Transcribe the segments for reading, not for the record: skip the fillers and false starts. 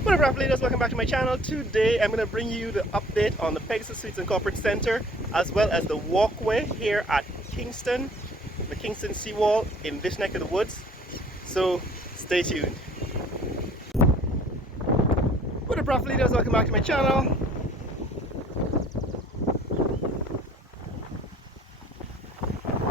What up, rap leaders? Welcome back to my channel. Today I'm going to bring you the update on the Pegasus Suites and Corporate Center, as well as the Walkway here at Kingston, the Kingston Seawall in this neck of the woods. So stay tuned. What up, rap leaders? Welcome back to my channel.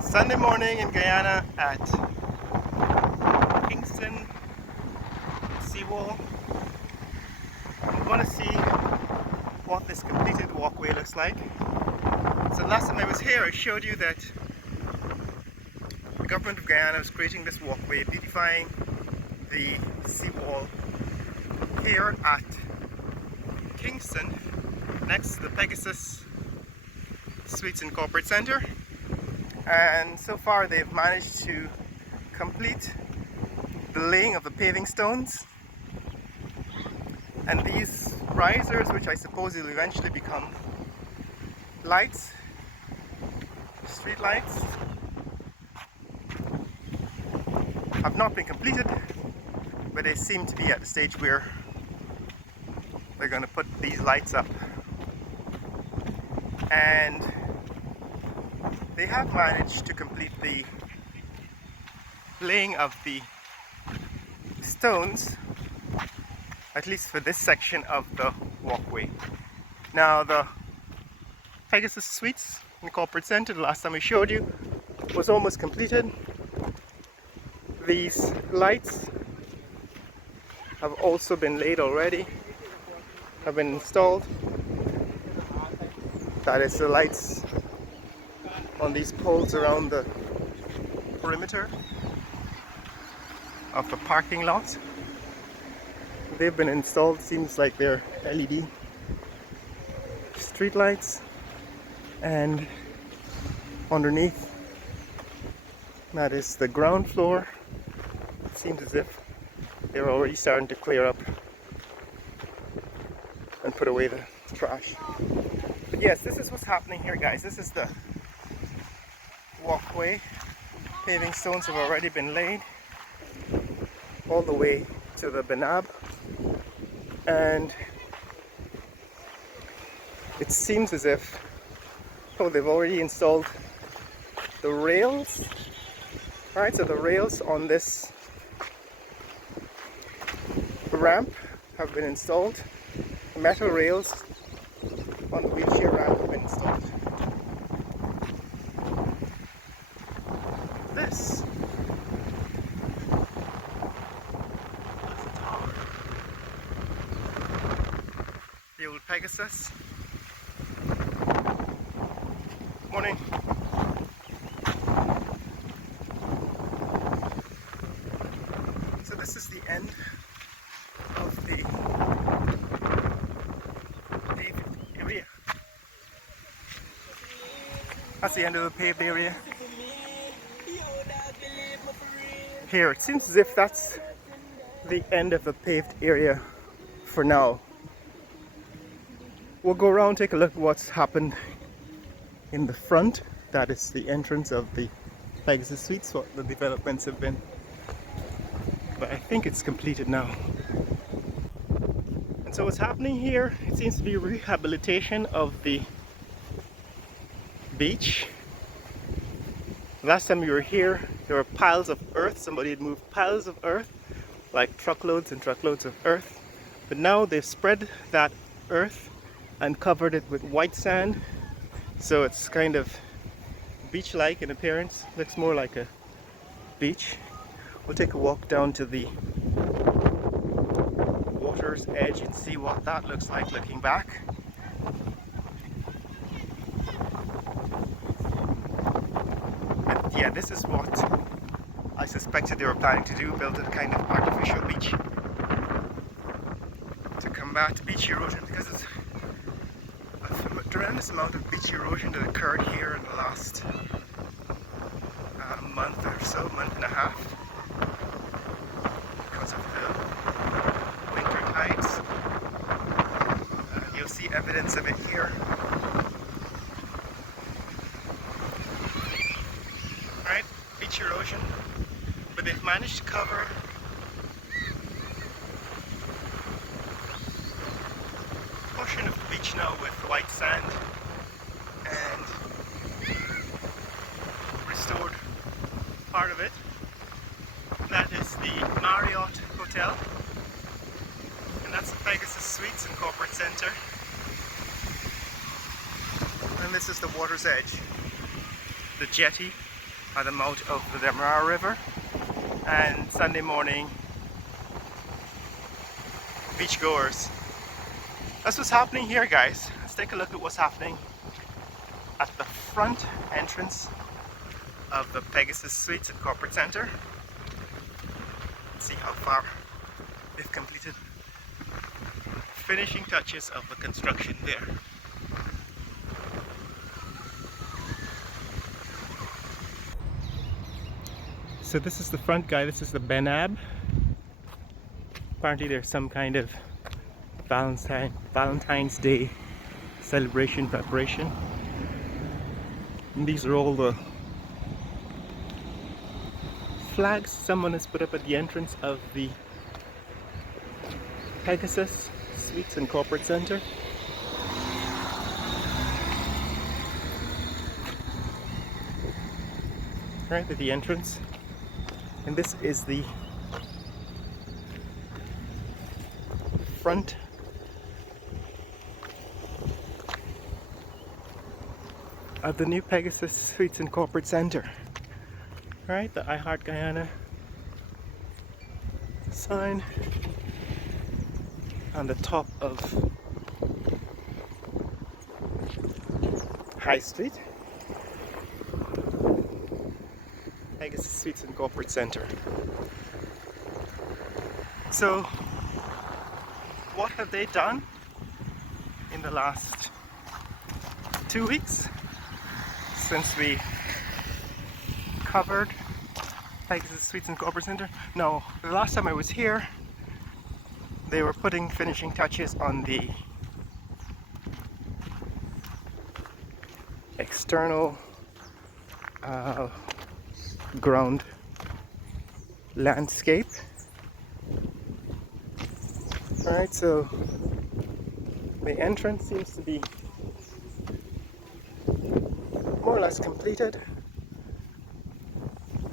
Sunday morning in Guyana at Kingston Seawall. I want to see what this completed walkway looks like. So last time I was here I showed you that the government of Guyana was creating this walkway, beautifying the seawall here at Kingston next to the Pegasus Suites and Corporate Center. And so far they've managed to complete the laying of the paving stones, and these risers, which I suppose will eventually become lights, street lights, have not been completed, but they seem to be at the stage where they're going to put these lights up. And they have managed to complete the laying of the stones, at least for this section of the walkway. Now the Pegasus Suites in the Corporate Center, the last time I showed you, was almost completed. These lights have also been laid already, have been installed. That is the lights on these poles around the perimeter of the parking lot. They've been installed. Seems like they're LED street lights, and underneath, that is the ground floor. It seems as if they're already starting to clear up and put away the trash. But yes, this is what's happening here, guys. This is the walkway. Paving stones have already been laid all the way to the Benab, and it seems as if they've already installed the rails. Right, so the rails on this ramp have been installed. The metal rails on the wheelchair ramp have been installed. This the old Pegasus. Morning. So this is the end of the paved area. That's the end of the paved area. Here, it seems as if that's the end of the paved area for now. We'll go around, take a look at what's happened in the front. That is the entrance of the Pegasus Suites, what the developments have been. But I think it's completed now. And so what's happening here, it seems to be rehabilitation of the beach. Last time we were here, there were piles of earth. Somebody had moved piles of earth, like truckloads and truckloads of earth. But now they've spread that earth and covered it with white sand. So it's kind of beach-like in appearance. Looks more like a beach. We'll take a walk down to the water's edge and see what that looks like looking back. And yeah, this is what I suspected they were planning to do, build a kind of artificial beach to combat beach erosion, because it's a tremendous amount of beach erosion that occurred here in the last month or so, month and a half, because of the winter tides. You'll see evidence of it here. Right, beach erosion, but they've managed to cover beach now with white sand and restored part of it. That is the Marriott Hotel, and that's the Pegasus Suites and Corporate Center. And this is the water's edge, the jetty at the mouth of the Demerara River. And Sunday morning, beachgoers. That's what's happening here, guys. Let's take a look at what's happening at the front entrance of the Pegasus Suites and Corporate Center. Let's see how far they've completed finishing touches of the construction there. So this is the front, guy. This is the Benab. Apparently there's some kind of Valentine's Day celebration preparation. And these are all the flags someone has put up at the entrance of the Pegasus Suites and Corporate Center. Right at the entrance. And this is the front of the new Pegasus Suites and Corporate Center. Alright, the I Heart Guyana sign on the top of High Street. Pegasus Suites and Corporate Center. So, what have they done in the last 2 weeks since we covered Pegasus Suites and Corporate Center? No, the last time I was here, they were putting finishing touches on the external ground landscape. Alright, so the entrance seems to be more or less completed.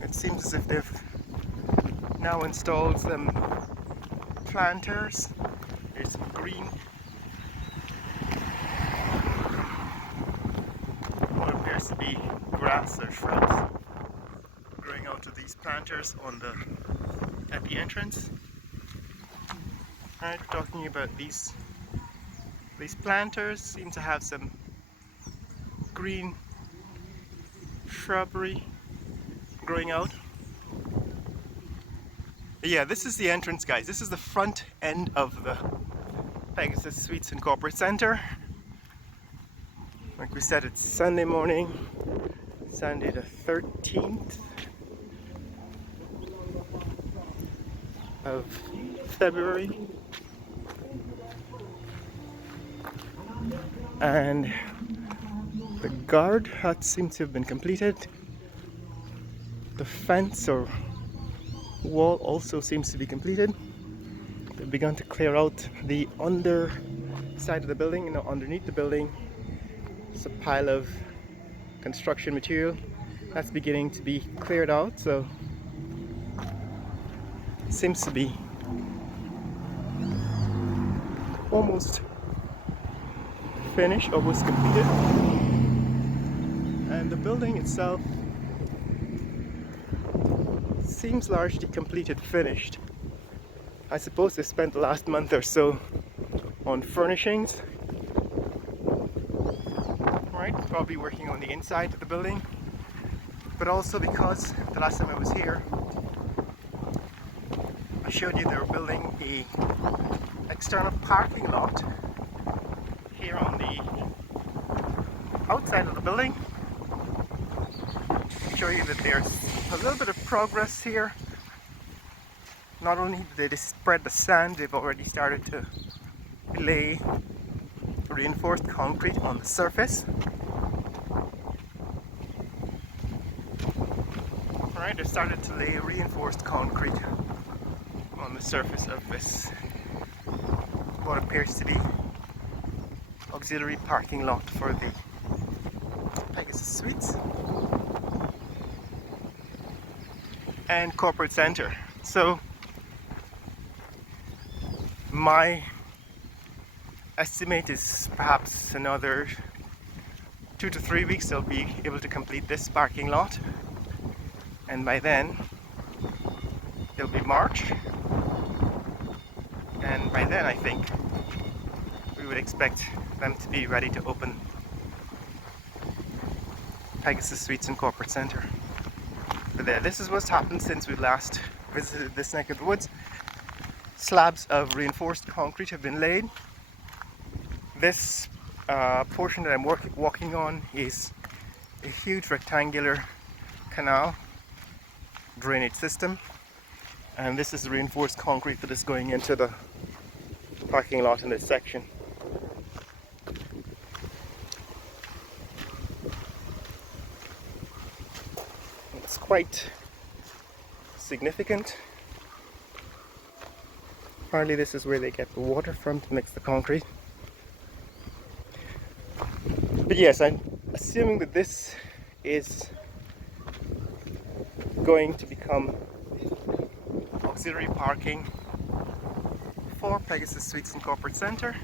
It seems as if they've now installed some planters. There's some green, what appears to be grass or shrubs growing out of these planters on at the entrance. Alright, we're talking about these planters seem to have some green shrubbery growing out. Yeah, this is the entrance, guys. This is the front end of the Pegasus Suites and Corporate Center. Like we said, it's Sunday morning, Sunday the 13th of February. And the guard hut seems to have been completed. The fence or wall also seems to be completed. They've begun to clear out the under side of the building. You know, underneath the building, there's a pile of construction material that's beginning to be cleared out. So it seems to be almost finished, almost completed. And the building itself seems largely completed, finished. I suppose they spent the last month or so on furnishings. Right, probably working on the inside of the building. But also because the last time I was here, I showed you they were building a external parking lot here on the outside of the building. Show you that there's a little bit of progress here. Not only did they spread the sand, they've already started to lay reinforced concrete on the surface. Alright, they've started to lay reinforced concrete on the surface of this, what appears to be auxiliary parking lot for the Pegasus Suites and corporate center. So my estimate is perhaps another 2 to 3 weeks they'll be able to complete this parking lot, and by then it'll be March, and by then I think we would expect them to be ready to open Pegasus Suites and Corporate Center. But there, this is what's happened since we last visited this neck of the woods. Slabs of reinforced concrete have been laid. This portion that I'm walking on is a huge rectangular canal drainage system, and this is the reinforced concrete that is going into the parking lot in this section. It's quite significant. Apparently this is where they get the water from to mix the concrete. But yes, I'm assuming that this is going to become auxiliary parking for Pegasus Suites and Corporate Center.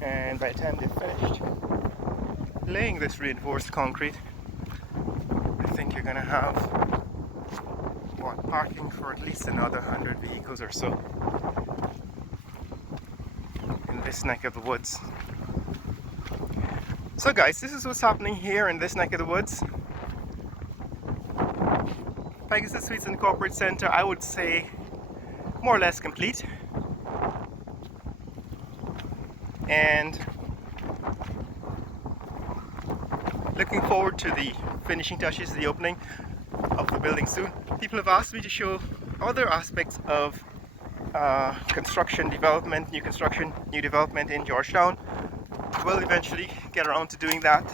And by the time they've finished laying this reinforced concrete, I think you're going to have parking for at least another 100 vehicles or so in this neck of the woods. So guys, this is what's happening here in this neck of the woods. Pegasus Suites and Corporate Center, I would say more or less complete. And looking forward to the finishing touches, the opening of the building soon. People have asked me to show other aspects of construction development, new development in Georgetown. We'll eventually get around to doing that.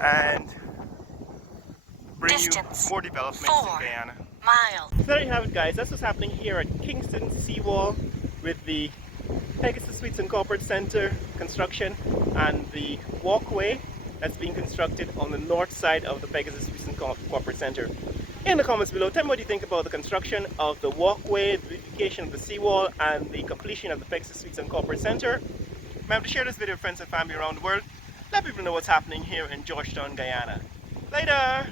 And bring you more developments in Guyana. So there you have it guys, that's what's happening here at Kingston Seawall with the Pegasus Suites and Corporate Center construction and the walkway that's being constructed on the north side of the Pegasus Suites and Corporate Center. In the comments below, tell me what you think about the construction of the walkway, the beautification of the seawall, and the completion of the Pegasus Suites and Corporate Center. Remember to share this video with friends and family around the world. Let people know what's happening here in Georgetown, Guyana. Later!